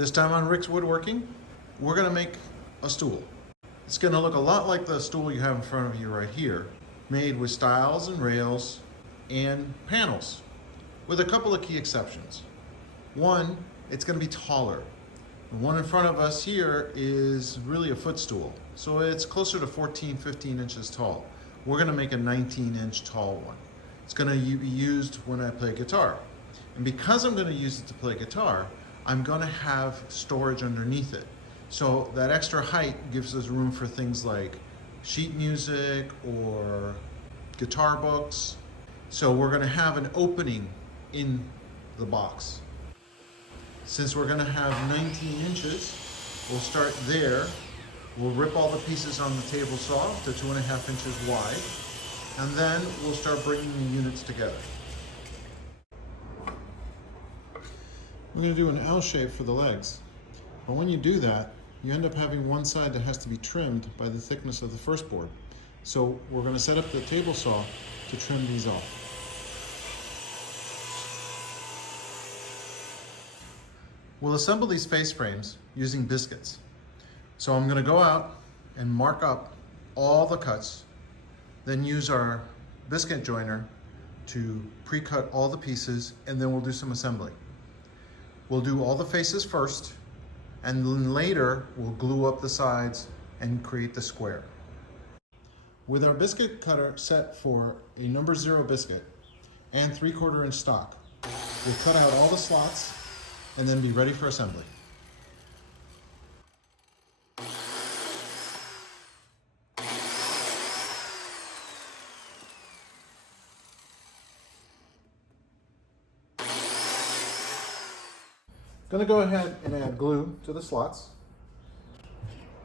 This time on Rick's Woodworking, we're gonna make a stool. It's gonna look a lot like the stool you have in front of you right here, made with stiles and rails and panels, with a couple of key exceptions. One, it's gonna be taller. The one in front of us here is really a footstool, so it's closer to 14, 15 inches tall. We're gonna make a 19-inch tall one. It's gonna be used when I play guitar. And because I'm gonna use it to play guitar, I'm gonna have storage underneath it. So that extra height gives us room for things like sheet music or guitar books. So we're gonna have an opening in the box. Since we're gonna have 19 inches, we'll start there. We'll rip all the pieces on the table saw to 2.5 inches wide, and then we'll start bringing the units together. I'm going to do an L shape for the legs, but when you do that, you end up having one side that has to be trimmed by the thickness of the first board. So we're going to set up the table saw to trim these off. We'll assemble these face frames using biscuits. So I'm going to go out and mark up all the cuts, then use our biscuit joiner to pre-cut all the pieces, and then we'll do some assembly. We'll do all the faces first, and then later we'll glue up the sides and create the square. With our biscuit cutter set for a number 0 biscuit and 3/4 inch stock, we'll cut out all the slots and then be ready for assembly. Going to go ahead and add glue to the slots,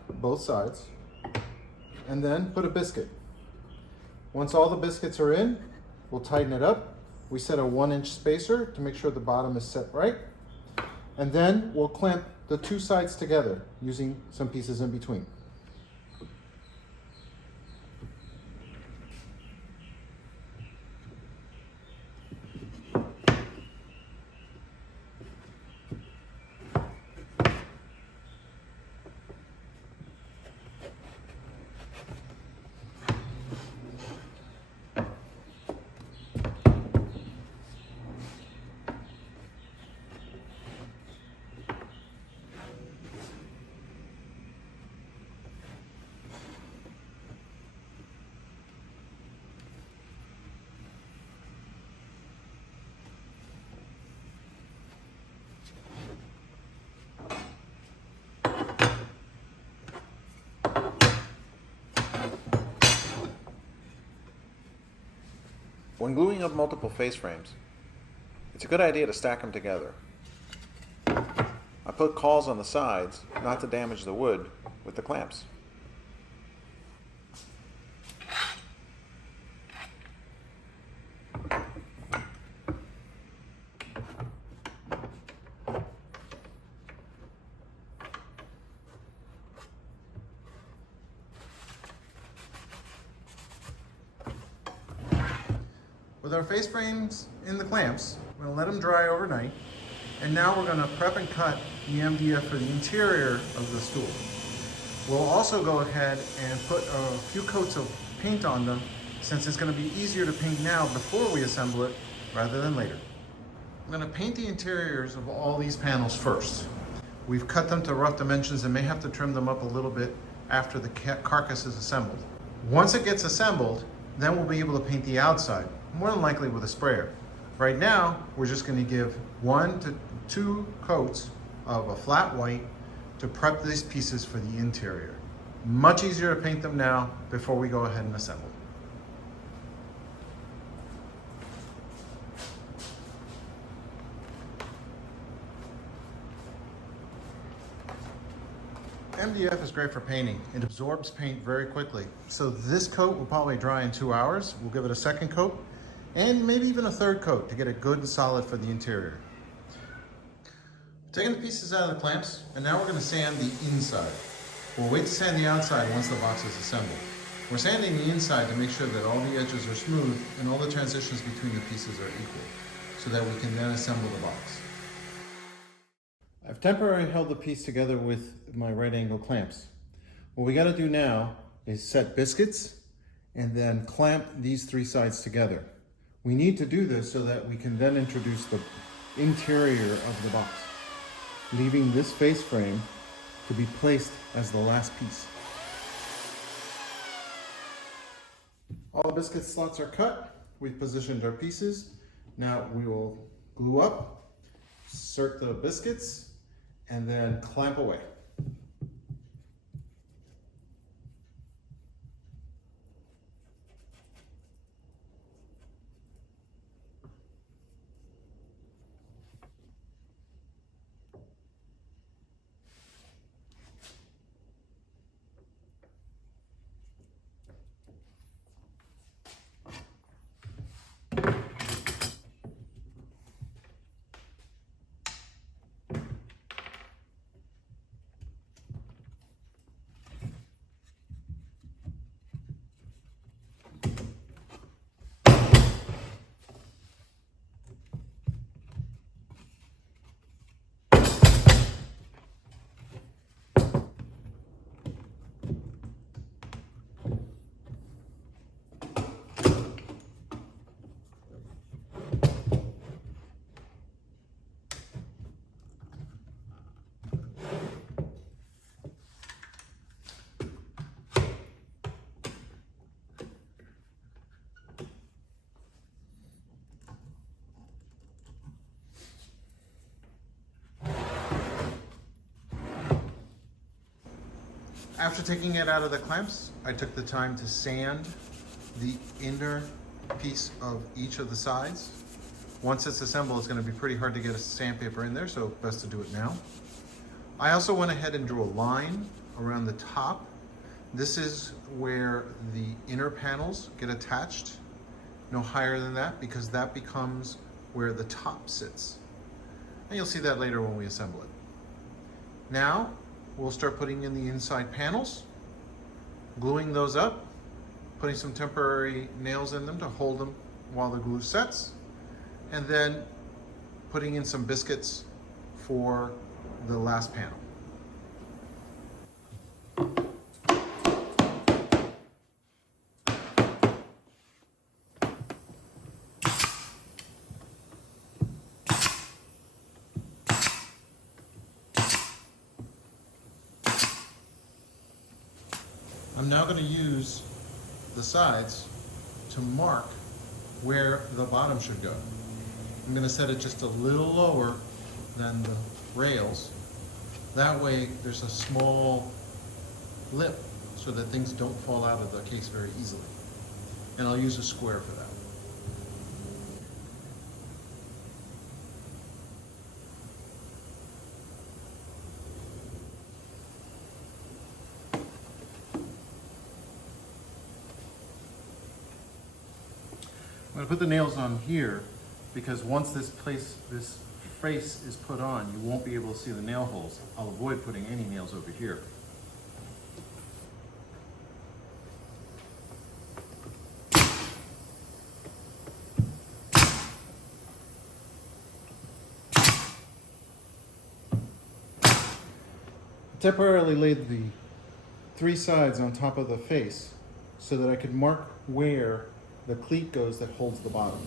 both sides, and then put a biscuit. Once all the biscuits are in, we'll tighten it up. We set a 1-inch spacer to make sure the bottom is set right, and then we'll clamp the two sides together using some pieces in between. When gluing up multiple face frames, it's a good idea to stack them together. I put cauls on the sides not to damage the wood with the clamps. With our face frames in the clamps, we're going to let them dry overnight, and now we're going to prep and cut the MDF for the interior of the stool. We'll also go ahead and put a few coats of paint on them, since it's going to be easier to paint now before we assemble it rather than later. I'm going to paint the interiors of all these panels first. We've cut them to rough dimensions and may have to trim them up a little bit after the carcass is assembled. Once it gets assembled, then we'll be able to paint the outside, more than likely with a sprayer. Right now, we're just going to give 1 to 2 coats of a flat white to prep these pieces for the interior. Much easier to paint them now before we go ahead and assemble. MDF is great for painting. It absorbs paint very quickly. So this coat will probably dry in 2 hours. We'll give it a second coat and maybe even a third coat to get it good and solid for the interior. Taking the pieces out of the clamps, and now we're going to sand the inside. We'll wait to sand the outside once the box is assembled. We're sanding the inside to make sure that all the edges are smooth and all the transitions between the pieces are equal, so that we can then assemble the box. I've temporarily held the piece together with my right angle clamps. What we got to do now is set biscuits and then clamp these three sides together. We need to do this so that we can then introduce the interior of the box, leaving this face frame to be placed as the last piece. All the biscuit slots are cut. We've positioned our pieces. Now we will glue up, insert the biscuits, and then clamp away. After taking it out of the clamps, I took the time to sand the inner piece of each of the sides. Once it's assembled, it's going to be pretty hard to get a sandpaper in there, so best to do it now. I also went ahead and drew a line around the top. This is where the inner panels get attached, no higher than that, because that becomes where the top sits. And you'll see that later when we assemble it. Now, we'll start putting in the inside panels, gluing those up, putting some temporary nails in them to hold them while the glue sets, and then putting in some biscuits for the last panel. I'm now going to use the sides to mark where the bottom should go. I'm going to set it just a little lower than the rails. That way there's a small lip so that things don't fall out of the case very easily. And I'll use a square for that. I'm going to put the nails on here because once this face is put on, you won't be able to see the nail holes. I'll avoid putting any nails over here. I temporarily laid the three sides on top of the face so that I could mark where the cleat goes that holds the bottom.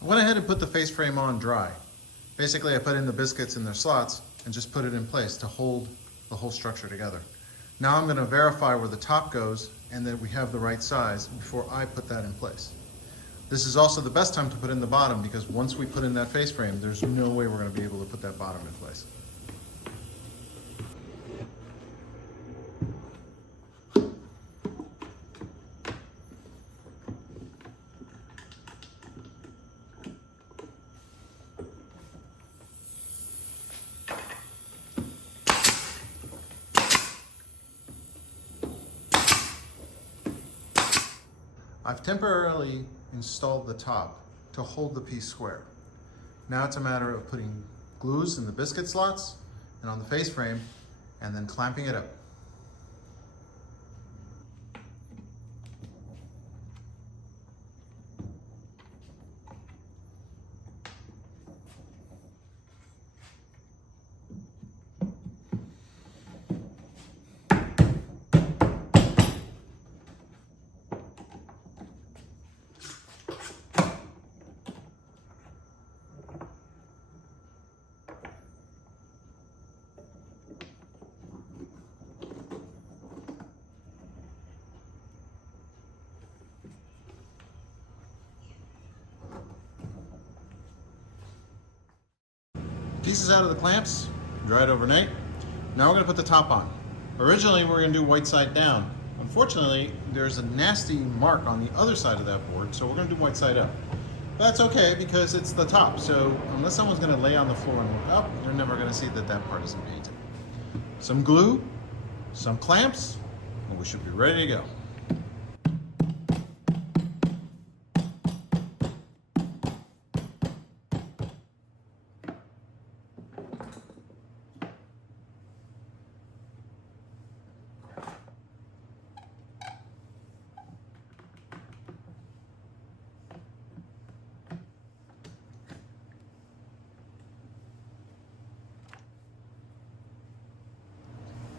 I went ahead and put the face frame on dry. Basically, I put in the biscuits in their slots and just put it in place to hold the whole structure together. Now I'm going to verify where the top goes and that we have the right size before I put that in place. This is also the best time to put in the bottom because once we put in that face frame, there's no way we're going to be able to put that bottom in place. I've temporarily installed the top to hold the piece square. Now it's a matter of putting glues in the biscuit slots and on the face frame and then clamping it up. pieces out of the clamps, dried overnight. Now we're gonna put the top on. Originally, we were gonna do white side down. Unfortunately, there's a nasty mark on the other side of that board, so we're gonna do white side up. But that's okay because it's the top, so unless someone's gonna lay on the floor and look up, they're never gonna see that that part isn't painted. Some glue, some clamps, and we should be ready to go.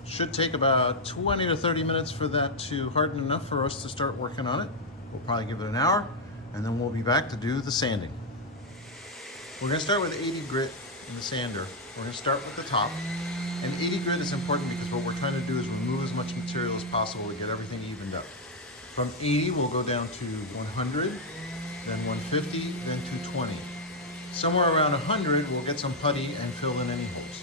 Should take about 20 to 30 minutes for that to harden enough for us to start working on it. We'll probably give it an hour, and then we'll be back to do the sanding. We're gonna start with 80 grit in the sander. We're gonna start with the top. And 80 grit is important because what we're trying to do is remove as much material as possible to get everything evened up. From 80, we'll go down to 100, then 150, then 220. Somewhere around 100, we'll get some putty and fill in any holes.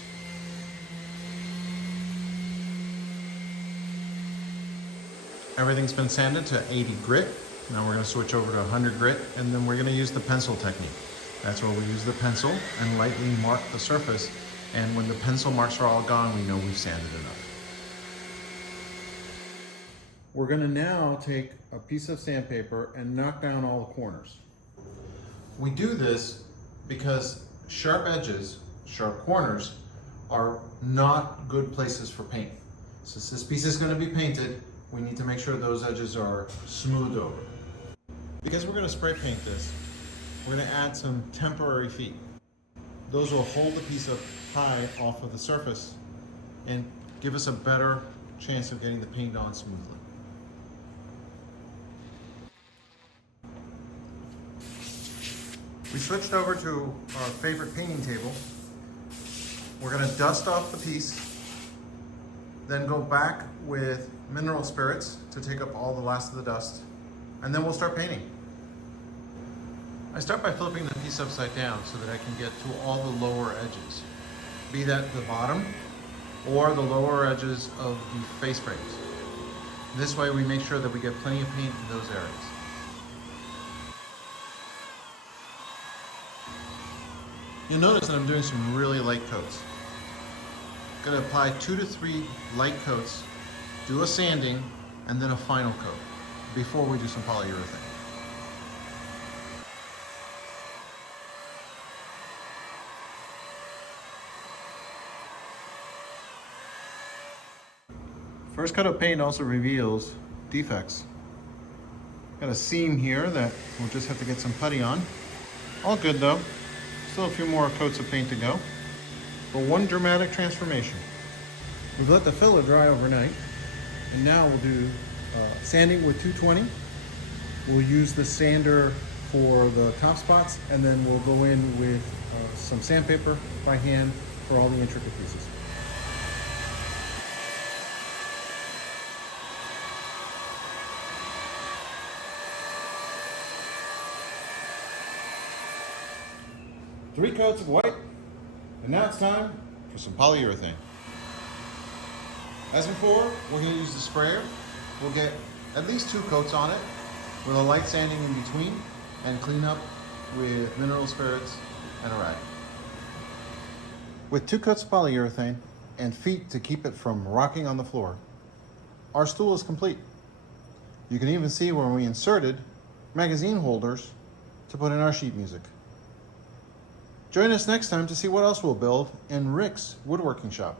Everything's been sanded to 80 grit. Now we're going to switch over to 100 grit, and then we're going to use the pencil technique. That's where we use the pencil and lightly mark the surface, and when the pencil marks are all gone, we know we've sanded enough. We're going to now take a piece of sandpaper and knock down all the corners. We do this because sharp edges, sharp corners, are not good places for paint. Since this piece is going to be painted, we need to make sure those edges are smoothed over. Because we're going to spray paint this, we're going to add some temporary feet. Those will hold the piece up high off of the surface and give us a better chance of getting the paint on smoothly. We switched over to our favorite painting table. We're going to dust off the piece, then go back with mineral spirits to take up all the last of the dust, and then we'll start painting. I start by flipping the piece upside down so that I can get to all the lower edges, be that the bottom or the lower edges of the face frames. This way we make sure that we get plenty of paint in those areas. You'll notice that I'm doing some really light coats. I'm going to apply 2 to 3 light coats, do a sanding, and then a final coat before we do some polyurethane. First coat of paint also reveals defects. Got a seam here that we'll just have to get some putty on. All good though. Still a few more coats of paint to go. But one dramatic transformation. We've let the filler dry overnight, and now we'll do sanding with 220. We'll use the sander for the top spots, and then we'll go in with some sandpaper by hand for all the intricate pieces. Three coats of white, and now it's time for some polyurethane. As before, we're going to use the sprayer. We'll get at least 2 coats on it with a light sanding in between, and clean up with mineral spirits and a rag. With 2 coats of polyurethane and feet to keep it from rocking on the floor, our stool is complete. You can even see where we inserted magazine holders to put in our sheet music. Join us next time to see what else we'll build in Rick's woodworking shop.